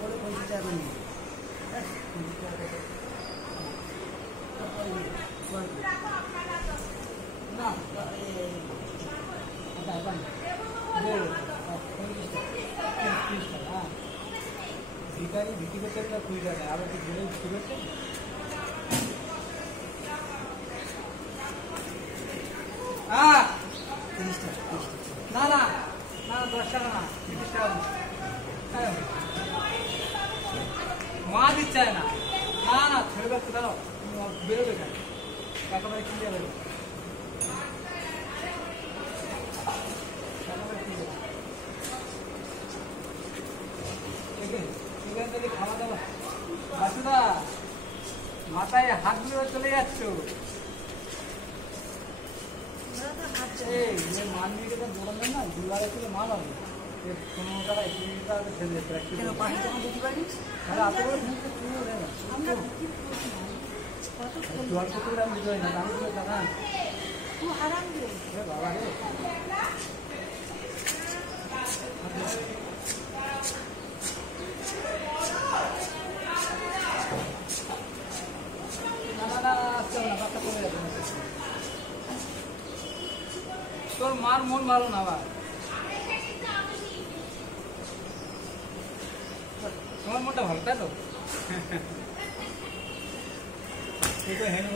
বলে 35 টাকা নিই না ভিকারি বিক্রি করতে একটা 20 টাকা আবার কি বলে বিক্রি করছে হ্যাঁ 30 টাকা না না না 10 টাকা না 30 টাকা মা দিচ্ছে না না না ছেড়ে দাও বেরোবে কেন একেবারে কিনে যাবে এখান থেকে খাওয়া দাওয়া বাসুদা মাথায় হাত ধরে চলে যাচ্ছ মাল নিয়ে তো দোকানদার না 2 টাকা থেকে মাল হবে 15 টাকা 20 টাকা ছেড়ে কেন 5 টাকা দিতে পারিস তাহলে আপনারা মুখে পুরো দেন আমরা কত জোয়ার কত গ্রাম দিতে হয় না আমি তো জানা তুই আরাম দে বাবা রে তোর মার মন ভালো না আবার তোমার মনটা ভালো তাই তো তুই তো হ্যান্ড